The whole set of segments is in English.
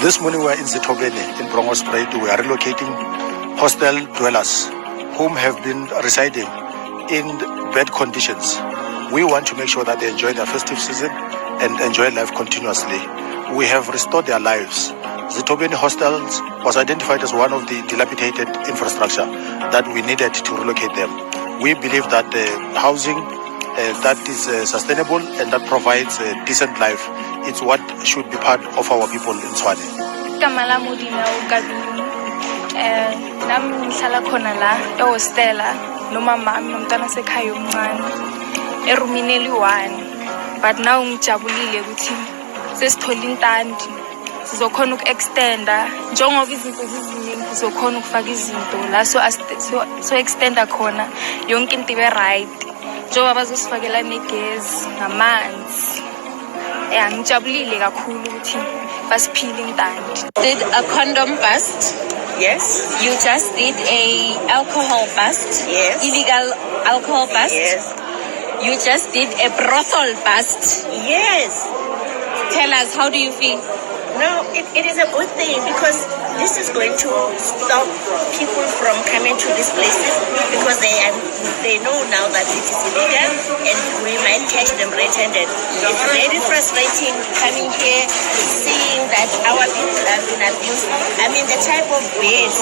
This morning we are in Zitobeni in Brongospreit. We are relocating hostel dwellers whom have been residing in bad conditions. We want to make sure that they enjoy their festive season and enjoy life continuously. We have restored their lives. Zitobeni Hostels was identified as one of the dilapidated infrastructure that we needed to relocate them. We believe that housing that is sustainable and that provides a decent life, it's what should be part of our people in Tshwane. Kamala Mudina Ugabi nami ngihlala khona la ehostela noma mami nomntana sekhaya omncane erumini eli-1 but now ngijabulile ukuthi sesithola intandi sizokhona uku-extenda njengoba izinto ziziningi sizokhona ukufaka izinto la so extenda khona yonke into ibe right njengoba bazosifakela negezi namanzi ngijabulile kakhulu ukuthi basiphile intandi. Did a condom bust? Yes. You just did a alcohol bust? Yes. Illegal alcohol bust? Yes. You just did a brothel bust? Yes. Tell us, how do you feel? No, it is a good thing because this is going to stop people from coming to these places because they know now that it is illegal and we might catch them red-handed. It's very frustrating coming here seeing that our people have been abused. I mean, the type of beds,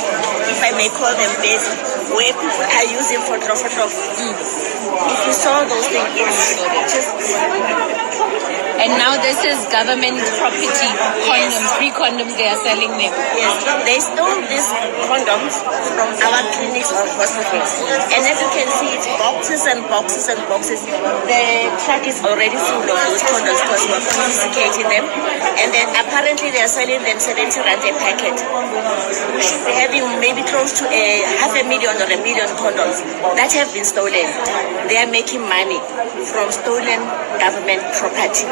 if I may call them beds, where people are using for drop. If you saw those things, it's just... And now this is government property, condoms, free condoms, they are selling them. Yes, they stole these condoms from our clinics or hospitals. And as you can see, it's boxes and boxes and boxes. The truck is already full of those condoms because we're confiscating them. And then apparently they are selling them 70 rand a packet. We should be having maybe close to 500,000 or 1 million condoms that have been stolen. They are making money from stolen government property.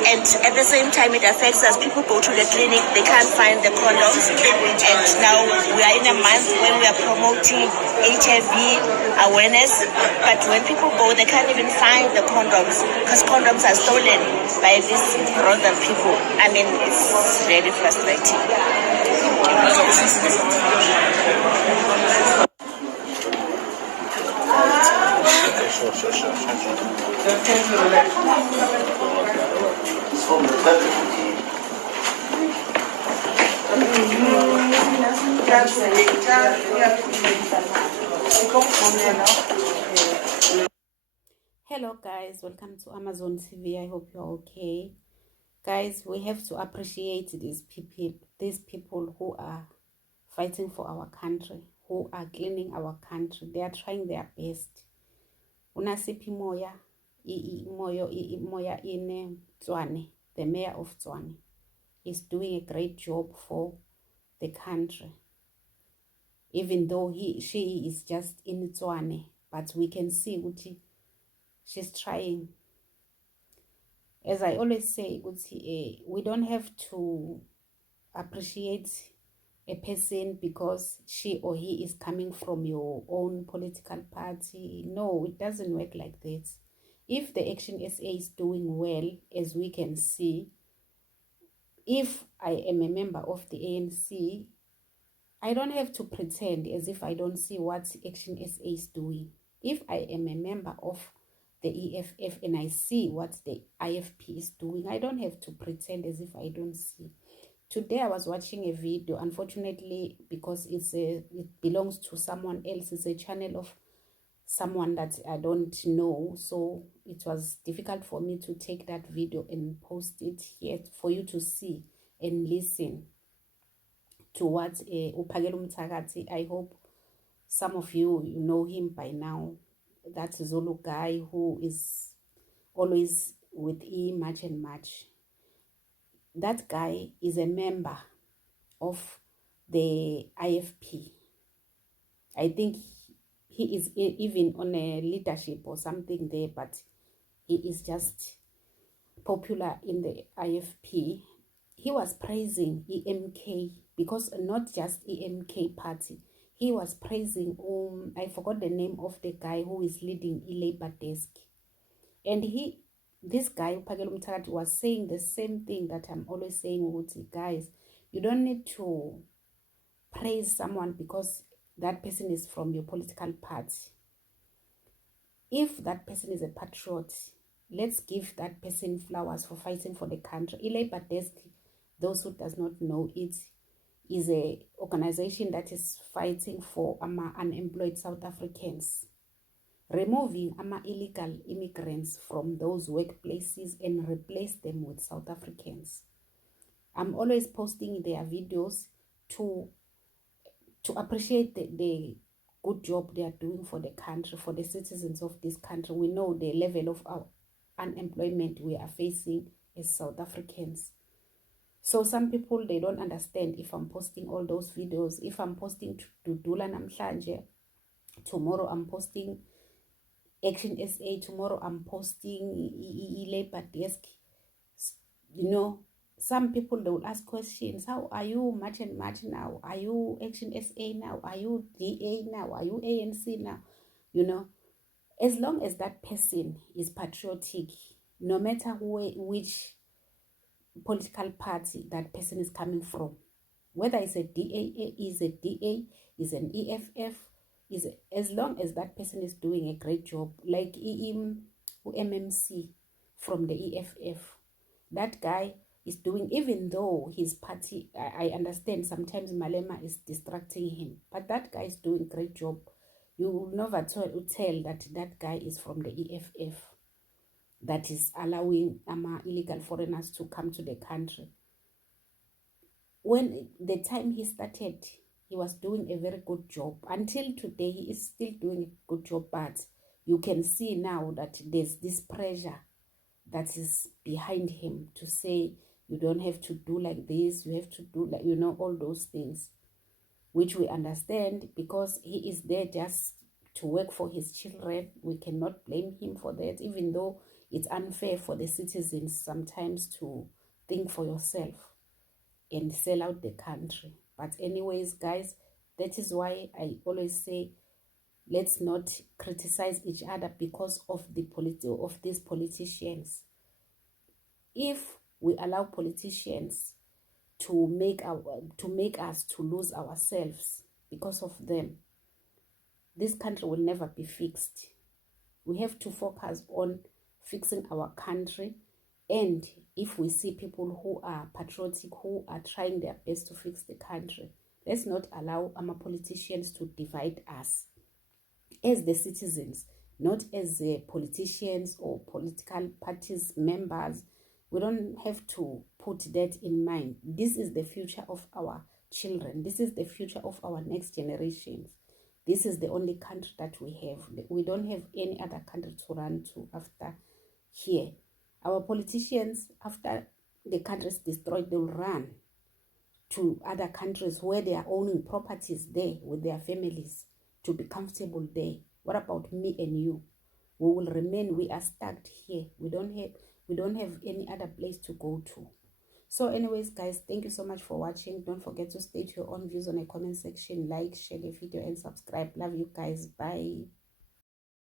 And at the same time, it affects us. People go to the clinic, they can't find the condoms. And now we are in a month when we are promoting HIV awareness. But when people go, they can't even find the condoms because condoms are stolen by these northern people. I mean, it's really frustrating. Hello guys, welcome to Amazon TV. I hope you're okay. Guys, we have to appreciate these people who are fighting for our country, who are cleaning our country. They are trying their best. Unasiphi Moya in Tshwane, the mayor of Tshwane, is doing a great job for the country. Even though she is just in Tshwane, but we can see what she's trying. As I always say, we don't have to appreciate a person because she or he is coming from your own political party. No, it doesn't work like that. If the Action SA is doing well, as we can see, if I am a member of the ANC, I don't have to pretend as if I don't see what Action SA is doing. If I am a member of the EFF and I see what the IFP is doing, I don't have to pretend as if I don't see. Today I was watching a video, unfortunately, because it belongs to someone else. It's a channel of someone that I don't know, so it was difficult for me to take that video and post it here for you to see and listen to what Uphakela Mthakathi. I hope some of you know him by now. That Zulu guy who is always with March and March. That guy is a member of the IFP. I think he is even on a leadership or something there, but he is just popular in the IFP. He was praising EMK because not just EMK party. He was praising, I forgot the name of the guy who is leading Labour desk. And this guy, Uphakela Mthakathi, was saying the same thing that I'm always saying, guys, You don't need to praise someone because that person is from your political party. If that person is a patriot, let's give that person flowers for fighting for the country. iLabour Desk, those who does not know it, is a organization that is fighting for unemployed South Africans, removing illegal immigrants from those workplaces and replace them with South Africans. I'm always posting their videos to appreciate the good job they are doing for the country, for the citizens of this country. We know the level of our unemployment we are facing as South Africans. So some people, they don't understand if I'm posting all those videos. If I'm posting to Dula Namhlanje, tomorrow I'm posting Action SA, tomorrow I'm posting iLabour Desk. You know, some people, they will ask questions. How are you March and March now? Are you Action SA now? Are you DA now? Are you ANC now? You know, as long as that person is patriotic, no matter which political party that person is coming from, whether it's a DA, is an EFF, as long as that person is doing a great job, like MMC from the EFF, that guy is doing, even though his party, I understand sometimes Malema is distracting him, but that guy is doing a great job. You will never tell that guy is from the EFF, that is allowing illegal foreigners to come to the country. When the time he started, he was doing a very good job. Until today, he is still doing a good job, but you can see now that there's this pressure that is behind him to say, you don't have to do like this, you have to do like, you know, all those things, which we understand because he is there just to work for his children. We cannot blame him for that, even though it's unfair for the citizens sometimes to think for yourself and sell out the country. But anyways, guys, that is why I always say, let's not criticize each other because of these politicians. If we allow politicians to make us to lose ourselves because of them, this country will never be fixed. We have to focus on fixing our country. And if we see people who are patriotic, who are trying their best to fix the country, let's not allow our politicians to divide us as the citizens, not as the politicians or political parties members. We don't have to put that in mind. This is the future of our children. This is the future of our next generations. This is the only country that we have. We don't have any other country to run to after here. Our politicians, after the country is destroyed, they will run to other countries where they are owning properties there with their families to be comfortable there. What about me and you? We will remain, we are stuck here. We don't have any other place to go to. So anyways, guys, thank you so much for watching. Don't forget to state your own views on the comment section, like, share the video, and subscribe. Love you guys. Bye.